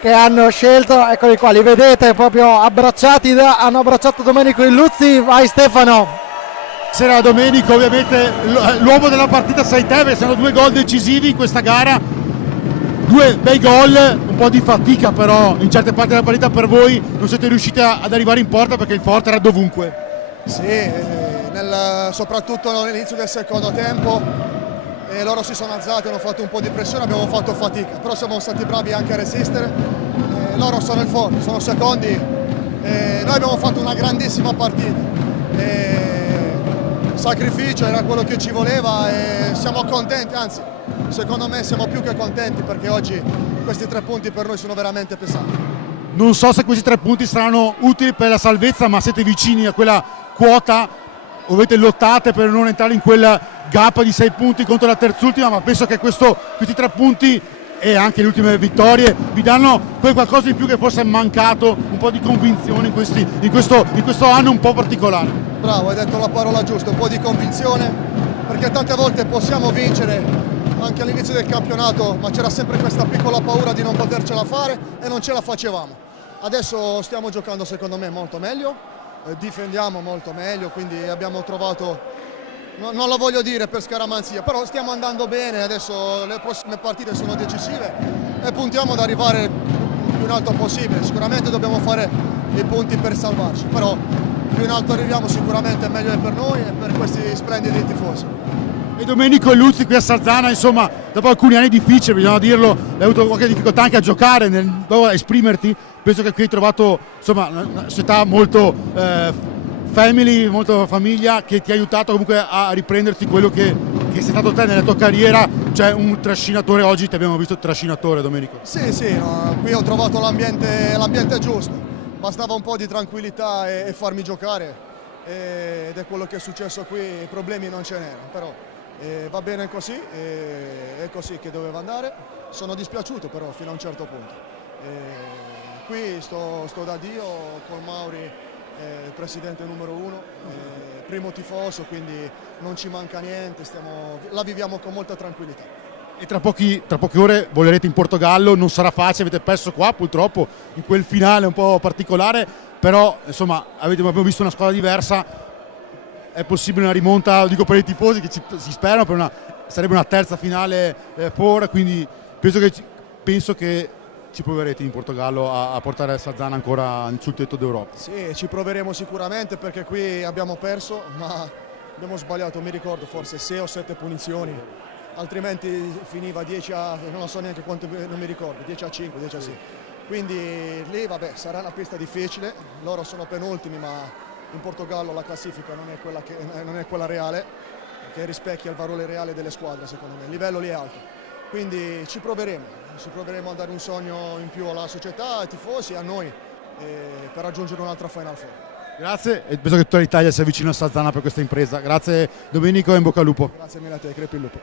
che hanno scelto, eccoli qua, li vedete proprio abbracciati, hanno abbracciato Domenico Illuzzi. Vai Stefano. Sera Domenico, ovviamente l'uomo della partita sei te, perché sono due gol decisivi in questa gara, due bei gol, un po' di fatica però in certe parti della partita per voi, non siete riusciti ad arrivare in porta perché il forte era dovunque. Sì, soprattutto all'inizio del secondo tempo loro si sono alzati, hanno fatto un po' di pressione, abbiamo fatto fatica, però siamo stati bravi anche a resistere. Loro sono il forte, sono secondi, noi abbiamo fatto una grandissima partita. Sacrificio era quello che ci voleva e siamo contenti, anzi secondo me siamo più che contenti perché oggi questi 3 punti per noi sono veramente pesanti. Non so se questi 3 punti saranno utili per la salvezza, ma siete vicini a quella quota, ovviamente lottate per non entrare in quel gap di 6 punti contro la terzultima, ma penso che questi 3 punti e anche le ultime vittorie vi danno quel qualcosa in più che forse è mancato, un po' di convinzione in questo anno un po' particolare. Bravo, hai detto la parola giusta, un po' di convinzione, perché tante volte possiamo vincere anche all'inizio del campionato, ma c'era sempre questa piccola paura di non potercela fare e non ce la facevamo. Adesso stiamo giocando secondo me molto meglio, difendiamo molto meglio, quindi abbiamo trovato, non lo voglio dire per scaramanzia, però stiamo andando bene, adesso le prossime partite sono decisive e puntiamo ad arrivare il più in alto possibile. Sicuramente dobbiamo fare i punti per salvarci, però più in alto arriviamo sicuramente è meglio per noi e per questi splendidi tifosi. E Domenico Illuzzi qui a Sarzana, insomma, dopo alcuni anni difficili, bisogna dirlo, hai avuto qualche difficoltà anche a giocare, a esprimerti, penso che qui hai trovato insomma, una società molto family, molto famiglia, che ti ha aiutato comunque a riprenderti quello che sei stato te nella tua carriera, cioè un trascinatore. Oggi ti abbiamo visto trascinatore, Domenico. Sì, no, qui ho trovato l'ambiente giusto, bastava un po' di tranquillità e farmi giocare ed è quello che è successo qui, i problemi non ce n'erano, però va bene così, è così che doveva andare. Sono dispiaciuto però fino a un certo punto. Qui sto da Dio con Mauri, il presidente numero 1, primo tifoso, quindi non ci manca niente, la viviamo con molta tranquillità. E tra poche ore volerete in Portogallo, non sarà facile, avete perso qua purtroppo in quel finale un po' particolare, però insomma abbiamo visto una squadra diversa. È possibile una rimonta, lo dico per i tifosi che si sperano, sarebbe una terza finale quindi penso che ci proverete in Portogallo a portare Sarzana ancora sul tetto d'Europa. Sì, ci proveremo sicuramente perché qui abbiamo perso, ma abbiamo sbagliato, mi ricordo forse 6 o 7 punizioni, altrimenti finiva 10 a, non so neanche quanto, non mi ricordo, 10 a 5, 10 a 6. Quindi lì vabbè, sarà una pista difficile, loro sono penultimi, ma in Portogallo la classifica non è quella reale, che rispecchia il valore reale delle squadre secondo me, il livello lì è alto. Quindi ci proveremo a dare un sogno in più alla società, ai tifosi e a noi per raggiungere un'altra Final Four. Grazie e penso che tutta l'Italia sia vicino a Sarzana per questa impresa. Grazie Domenico e in bocca al lupo. Grazie mille a te, crepi il lupo.